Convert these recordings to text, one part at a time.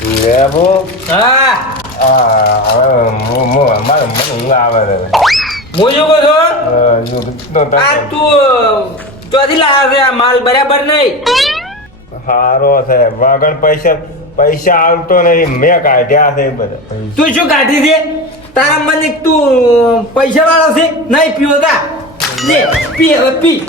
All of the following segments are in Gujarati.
લેબુ હા મારે મને ઊંઘ આવે છે. હું શું કહું જો છું આ તું ચોથી લાવે છે આ માલ બરાબર નહીં. હારો છે વાગણ પૈસા આવતો નહીં મેં કાઢ્યા છે બધા. તું શું કાઢી છે તારા મને તું પૈસા વાળો છે નહીં પીવો તા લે પી હવે પી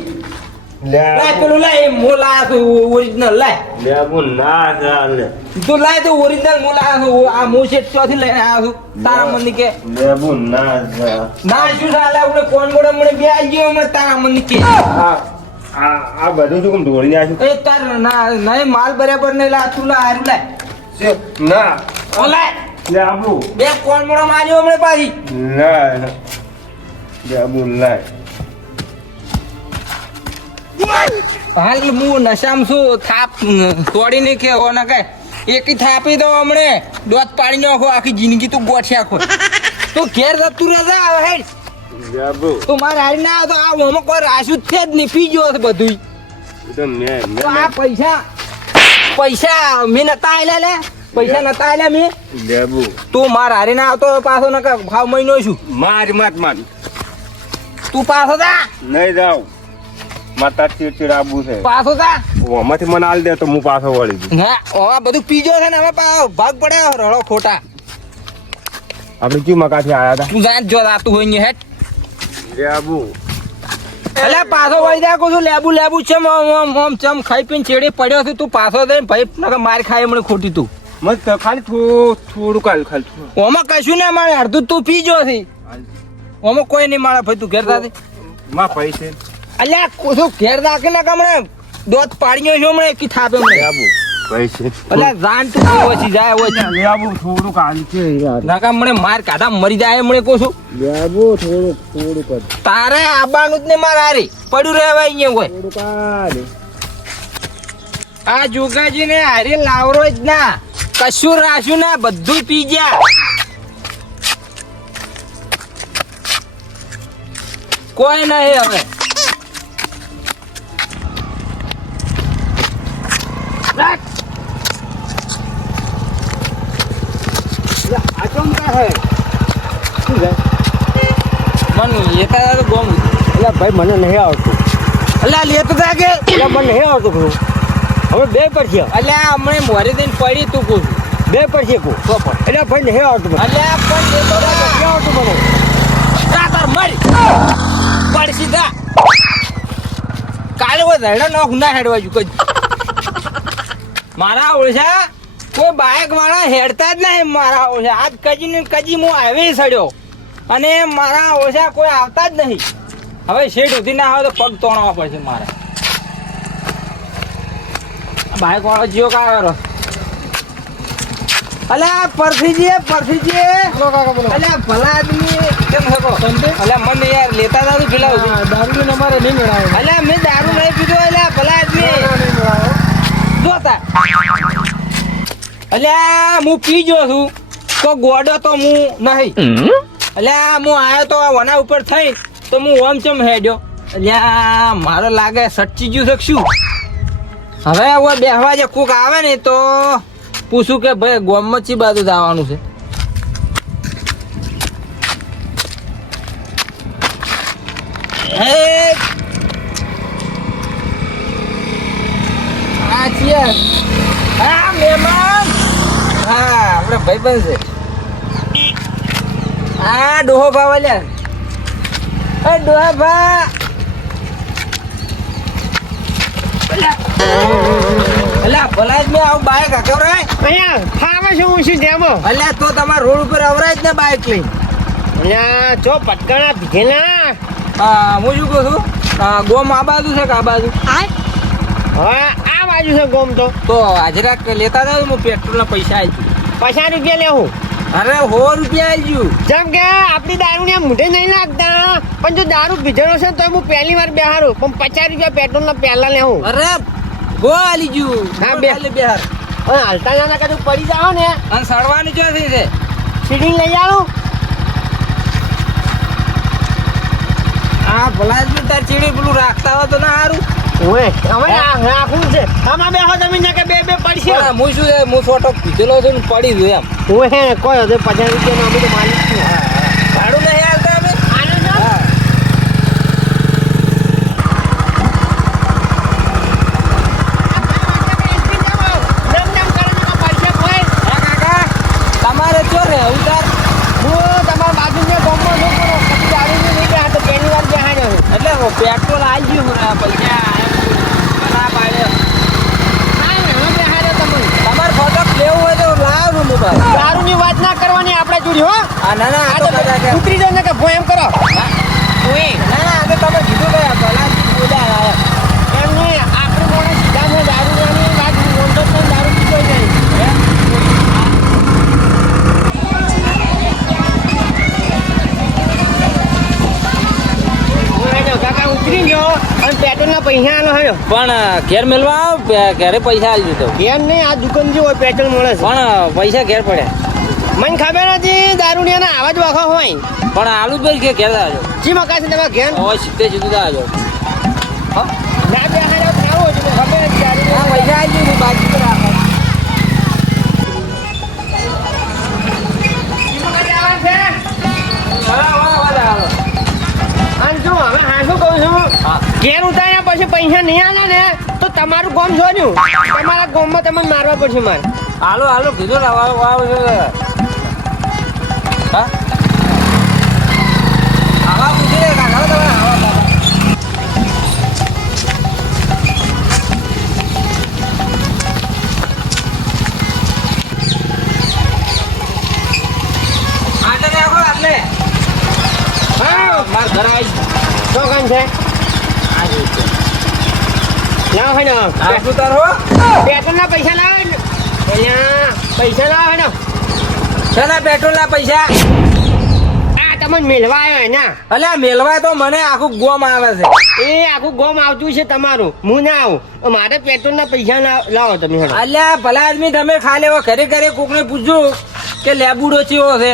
લાય પેલું લાય મો લાયા તો ઓરિજિનલ લાય લેબુ ના ચાલે. તું લાય તો ઓરિજિનલ મો લાયા તો આ મો સેટ ચોથી લઈને આવ્યો છું તારા મને કે લેબુ ના ચાલે. ના શું ચાલે આપણે કોણ ગોળે મને બે આવી ગયો હમણાં તારા મને કે આ બધું શું કેમ ઢોળી નાખ્યું? એ તાર ના નહીં માલ બરાબર નહીં લા તું લા હારું લાય ના ઓ લાય લેબુ બે કોણ મોડો માર્યો હમણાં પાછી ના લેબુ લાય. હાલ હું નશામાં છું થાપ તોડી નહીં કે ના કઈ એકી થાપી દો હમણે દોત પાડી નાખો આખી જિંદગી તું ગોઠી આખો તું ઘેર જતું રહેજા હવે હેડ લેબુ તું મારે હારી ના તો આ ઓમાં કોઈ રાશું જ છે જ નહીં પી ગયો છે બધું તો મેં તો આ પૈસા મેં નતા આલ્યા લે પૈસા નતા આલ્યા મેં લેબુ તું મારે હારી ના આવતો પાછો ન ભાવ મહિનો છું મારી મારી તું પાછો જા નહીં જાવ માતા ચીડચીડ આબુ છે. પાછો જા ઓમાંથી મને આલ દે તો હું પાછો વળી દઉં. ના આ બધું પીજો છે ને હવે ભાગ પડ્યા રડો ખોટા આપણે ક્યુ મકાથી આયા હતા? તું જાણ જો રાતું હોય ને હેટ લેબુ અલ્યા પાછો વળી જા કહું છું લેબુ ચમ ઓમ ચમ ખાઈ પીને ચેડે પડ્યો છે તું પાછો દઈને ભાઈ નકર માર ખાય હમણાં ખોટી તું મત ખાલી થોડું ખાલી ઓમાં કશું ના મળે અડધું તું પીજો છે ઓમાં કોઈ નહીં મળે ભાઈ તું ઘેર દાદી માં પૈસે અલ્યા શું ઘેર રાખી ના કમણે દોત પાડ્યો છે હમણાં એકી થાપે હમણાં લેબુ પૈસે અલ્યા જાણ તું ઓછી જાય ઓછી લેબુ થોડું કાઢી છે યાર. નાકા મને માર કાઢા મરી જાય હમણાં કહું છું લેબુ થોડું કર તારે આબાનું જ ને માર હારી પડ્યું રહેવાય અહીંયા હોય થોડું કાઢ. આ જોગાજી ને હારી લાવરો જ ના કશું રાખ્યું ના બધું પી ગયા કોઈ નહીં હવે લેતા તો ગોમ એટલે ભાઈ મને નહીં આવડતું અલ્યા લેતો તા કે એટલે મને નહીં આવડતું ખરું હવે બે પડશે અલ્યા હમણાં મોરી દઈને પડી તું કહું છું બે પડશે કો એટલે ભાઈ નહીં આવડતું મને અલ્યા પણ લેતો તા નહીં આવડતું મને તાર મરી પડ સીધા કાલે કોઈ ધૈડા નોખ ના હેડવા જુ કજ મારા ઓળશા કોઈ બાઇક વાળા હેડતા જ નહીં મારા ઓળશા આજ કજી ને કજી હું આવી સડ્યો અને મારા ઓળશા કોઈ આવતા જ નહીં હવે શેઠ ઉધી ના આવે તો પગ તોડવા પડશે મારે બાઇક વાળો જીઓ કાઢો અલ્યા પરથીજી અલ્યા ભલા આદમી કેમ શકો અલ્યા મને યાર લેતા હતા પેલા દારૂ અમારે નહીં મેળાવે અલ્યા મેં દારૂ નહીં પીધો અલ્યા ભલા આદમી જોતા અલ્યા હું પી ગયો છું તો ગોડો તો હું નહીં અલ્યા હું આવ્યો તો વના ઉપર થઈ તો હું ઓમ ચમ હેડ્યો અલ્યા મારો લાગે સચ્ચી ગયું છે શું હવે બેહવા જે કોક આવે ને તો પૂછું કે ભાઈ ગોમમાં ચી બાજુ જવાનું છે હા મહેમાન હા આપણે ભાઈ બન છે હા ડોહો ભાવ અલ્યા ડોહા ભા અલ્યા ભલા જ મેં આવું બાઈક હકવરાય અહીંયા ફાવે છે હું શું જેમ અલ્યા તો તમારા રોડ ઉપર અવરાય જ ને બાઈક લઈ અહીંયા ચો પટકાણા ભીગેલા હું શું કહું છું ગોમ આ બાજુ છે કે આ બાજુ હવે આ બાજુ છે ગોમ તો હાજરા લેતા હતા હું પેટ્રોલના પૈસા આવી પૈસા રૂપિયા લેવું અરે 100 રૂપિયા આવી જેમ કે આપણી દારૂ ને મૂઢે નહીં લાગતા પણ જો દારૂ પીધેલો છે તો હું પહેલી વાર બેહારું પણ 50 રૂપિયા પેટ્રોલ ના પહેલા લેવું અરે ગો આલી ગયું હા, બે બે. બિહાર અને હાલતા જાતા કદું પડી જાઓ ને અને સડવાની ચોથી છે સીડી લઈ આવું આ ભલા જ તાર ચીડી પેલું રાખતા હોય તો ના સારું ઓય હવે રાખવું છે આમાં બેહો તમે ને કે બે પડશે પણ હું શું છે હું ફોટો પીધેલો છે ને પડી ગયો એમ ઓય કોઈ હવે 50 રૂપિયાનો અમે તો માલિક છું ભાડું નહીં આવતા અમે આનો છો હા તમારે ચો રે ઉતાર એટલે પેટ્રોલ આવી ગયું ને પૈસા ના પાડે તમારે ફોટો લેવું હોય તો લાવો ને મોબાઈલ દારૂની વાત ના કરવાની આપણે જોડી હો આ ના ના આ તો કદાચ ઉતરી જાવ ને કે ભો એમ કરો ના ના આ તો તમે કીધું કે ભલાથી બોલ્યા એમ નહીં આપણે મોડે સીધા ને દારૂની વાત બોલતો જ નહીં, દારૂ પીતો જ નહીં. કાકા ઉતરી ગયો અને પેટ્રોલના પૈસા આલો હેડો પણ ઘેર મેળવા આવ ઘરે પૈસા આવી દીધો એમ નહીં આ દુકાન જે હોય પેટ્રોલ મળે છે પણ પૈસા ઘેર પડ્યા મને ખબર નથી દારૂડિયાના આવા જ વાખા હોય પણ આલુ જ ભાઈ કે ઘેર આવજો જી મકા છે તમારા ઘેર હવે સીધે આવજો ના બે હારે ખાવો છે તો ખબર નથી હા દારૂ પૈસા આવી ગયું બાકી તો રાખો અને જો હવે હા શું કહું છું હા ઘેર ઉતાર્યા પછી પૈસા નહીં આલે ને તો તમારું ગામ છોડ્યું તમારા ગામમાં તમને મારવા પડશે મારે હાલો હાલો કીધું ને વાવ હા આવા પૂછી રે કાકા તમે આવા આટલે આવો આટલે હા માર ઘર આવી શું કામ છે આ જ છે લાવો હેડો આ શું તારો પેટ્રોલના પૈસા લાવો ને અહીંયા પૈસા લાવો હેડો શેના પેટ્રોલના પૈસા આ તમને મેળવા આવ્યો ને અલ્યા મેલવા તો મને આખું ગોમ આવે છે એ આખું ગામ આવતું છે તમારું હું ના આવું મારે પેટ્રોલના પૈસા લાવો તમે હેડો અલ્યા ભલા આદમી તમે ખાલી હવે ઘરે ઘરે કોકને પૂછજો કે લેબુડો ચેવો છે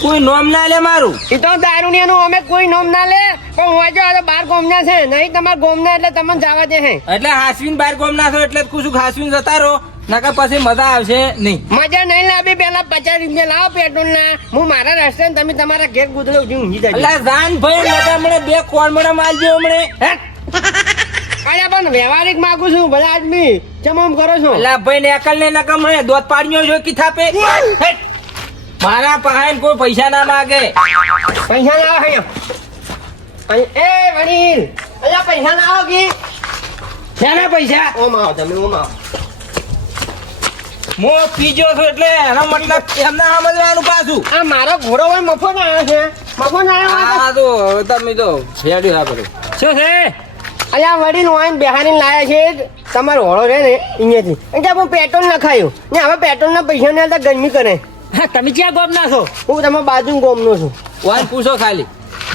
કોઈ નોમ ના લે મારું એ તો દારૂડિયાનું અમે કોઈ નામ ના લે પણ હું જો આ તો બાર ગોમના છે નહીં તમારા ગોમના એટલે તમને જવા દે હે એટલે હાસવીન બાર ગોમ ના છો એટલે કુછું હાસવીન જતા રહો નકર પછી મજા આવશે નહીં મજા નહીં લાવી પેલા 50 રૂપિયા લાવો પેટ્રોલ ના હું મારા રસ્તે તમે તમારા ઘેર ગુદડો ઊંઘી જજો એટલે જાન ભાઈ નકા મને બે કોણ મને માલજો હમણે અરે પણ વ્યવહારિક માંગુ છું ભલા આદમી ચમમ કરો છો એટલે ભાઈ ને અકલ ને નકા મને દોત પાડ્યો છો કી થાપે હેટ. મારા પાસે કોઈ પૈસા ના માગે પૈસા લાવો અહીંયા એ વડીલ અલ્યા પૈસા લાવો કે શેના પૈસા ઓમ આવો તમે ઓમ આવો મો પીજો છો એટલે એનો મતલબ એમને સમજવાનું પાછું આ મારો ઘોડો હોય મફત આવ્યો છે મફત આવ્યો આ તો તમે તો છેડી રાખો શું છે અલ્યા વડીલ વાઈન બેહારીને લાયા છે તમારો હોળો રહે ને અહીંયાથી એટલે હું પેટ્રોલ નખાયું ને હવે પેટ્રોલના પૈસા ને તો ગરમી કરે તમે ક્યાં ગોમ ના છો હું તમારા બાજુ ગોમનો છું વાન પૂછો ખાલી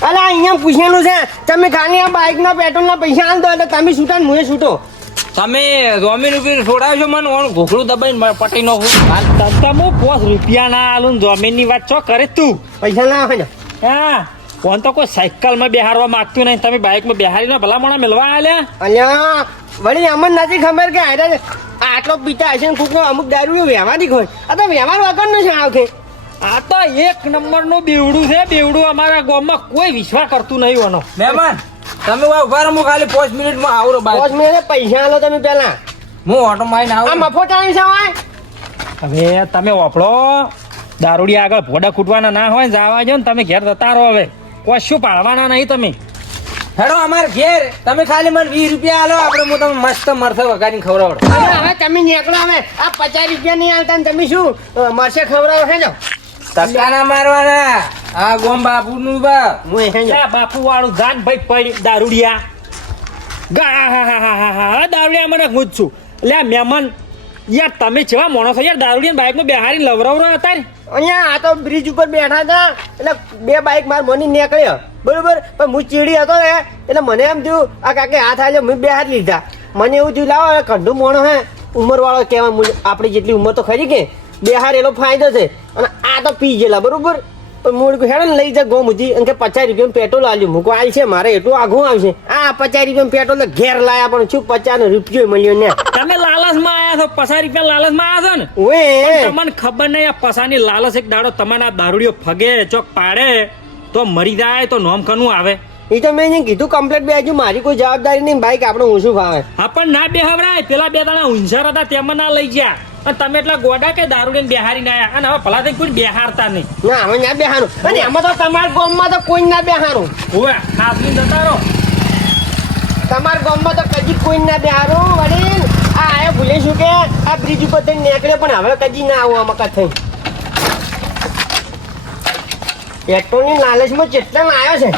અલા અહીંયા પૂછેલું છે તમે ખાલી આ બાઇકના પેટ્રોલના પૈસા આલ દો એટલે તમે છૂટા ને હું છૂટો તમે જોમીન ઉપર છોડાવશો મને ઓણ ઘોખડું દબાઈને પટાઈ નાખું તમે 5 રૂપિયા ના આલું જમીન ની વાત ચો કરે તું પૈસા ના આવે ને હા કોણ તો કોઈ સાયકલ માં બેહારવા માંગતું નહીં તમે બાઇક માં બેહારીને ભલા મોણા મેળવા આલ્યા અલ્યા વળી અમને નથી ખબર કે આયરા આટલો પીતા હશે ને કોકનો અમુક દારૂ વ્યવહારિક હોય આ તો વ્યવહાર વગરનો છે આવખે આ તો એક નંબર નું બેવડું છે બેવડું અમારા ગામમાં કોઈ વિશ્વાસ કરતું નહીં ઓનો મહેમાન તમે ઉભા રહો હું ખાલી 5 મિનિટમાં આવું પોચ બાઈક મિનિટે પૈસા આલો તમે પેલા હું ઓટો મારીને આ આવું મફત આવ્યું છે હોય હવે તમે ઓપડો દારૂડી આગળ ભોડા ખૂટવાના ના હોય ને જવા જો ને તમે ઘેર જતા રહો હવે કશું પાડવાના નહીં તમે હેડો અમાર ઘેર તમે ખાલી મને 20 રૂપિયા આલો આપણે હું તમને મસ્ત મરસે વગાડીને ખવડાવડો અરે હવે તમે નીકળો હવે આ 50 રૂપિયા નહીં આલતા ને તમે શું મરશે ખવડાવો છે ને ધક્કા ના મારવાના આ ગોમ બાપુ નું બાપ હું એ છે આ બાપુ વાળું જાન ભાઈ પડી દારૂડિયા દારૂડિયા મને હું જ છું એટલે આ મહેમાન યાર તમે જેવા માણસો યાર દારૂડિયા બાઇક માં બેહારી લવરાવરો હતા ને અહીંયા આ તો બ્રિજ ઉપર બેઠા હતા એટલે બે બાઇક માર મોની નીકળ્યો બરોબર પણ હું ચીડી હતો ને એટલે મને એમ થયું આ કાકે હાથ આજે મેં બે હાથ લીધા મને એવું થયું લાવો કંઢું મોણો હે ઉંમર વાળો કહેવાય આપણી જેટલી ઉંમર તો ખરી કે બે હાર એનો ફાયદો છે અને આ તો પી ગયેલા બરોબર પણ મૂળ હેડો ને લઈ જા ગોમ સુધી અને કે 50 રૂપિયા પેટ્રોલ આલ્યું મૂકો આલ છે મારે એટલું આઘું આવશે આ 50 રૂપિયા પેટ્રોલ તો ઘેર લાયા પણ શું 50 રૂપિયો મળ્યો ને તમે લાલચમાં આયા છો, 50 રૂપિયા લાલચમાં આયા છો ને ઓએ પણ તમને ખબર નહીં આ પસાની લાલચ એક દાડો તમારા દારૂડિયો ફગે ચોક પાડે તો મરી જાય તો નોમ કનું આવે. એ તો મેં એને કીધું કમ્પ્લેટ બે હજુ મારી કોઈ જવાબદારી નહીં બાઈક આપણે ઓછું ફાવે હા પણ ના બેહવડાય, પેલા બે દાણા હુંશાર હતા તેમાં ના લઈ ગયા અને તમે એટલા ગોડા કે દારૂડીને બેહારી ના આયા અને હવે ભલા થઈ કોઈ બેહારતા નહીં. ના હવે ના બેહાનું અને એમાં તો તમારા ગામમાં તો કોઈ ના બેહાનું હોવે ખાસની જતા રહો. તમારા ગામમાં તો કદી કોઈ ના બેહારું વડીલ આ આયો ભૂલે શું કે આ બ્રિજ ઉપર થઈને નીકળ્યો પણ હવે કદી ના આવું આમાં થઈ પેટ્રોલની લાલચમાં કેટલા આવ્યો છે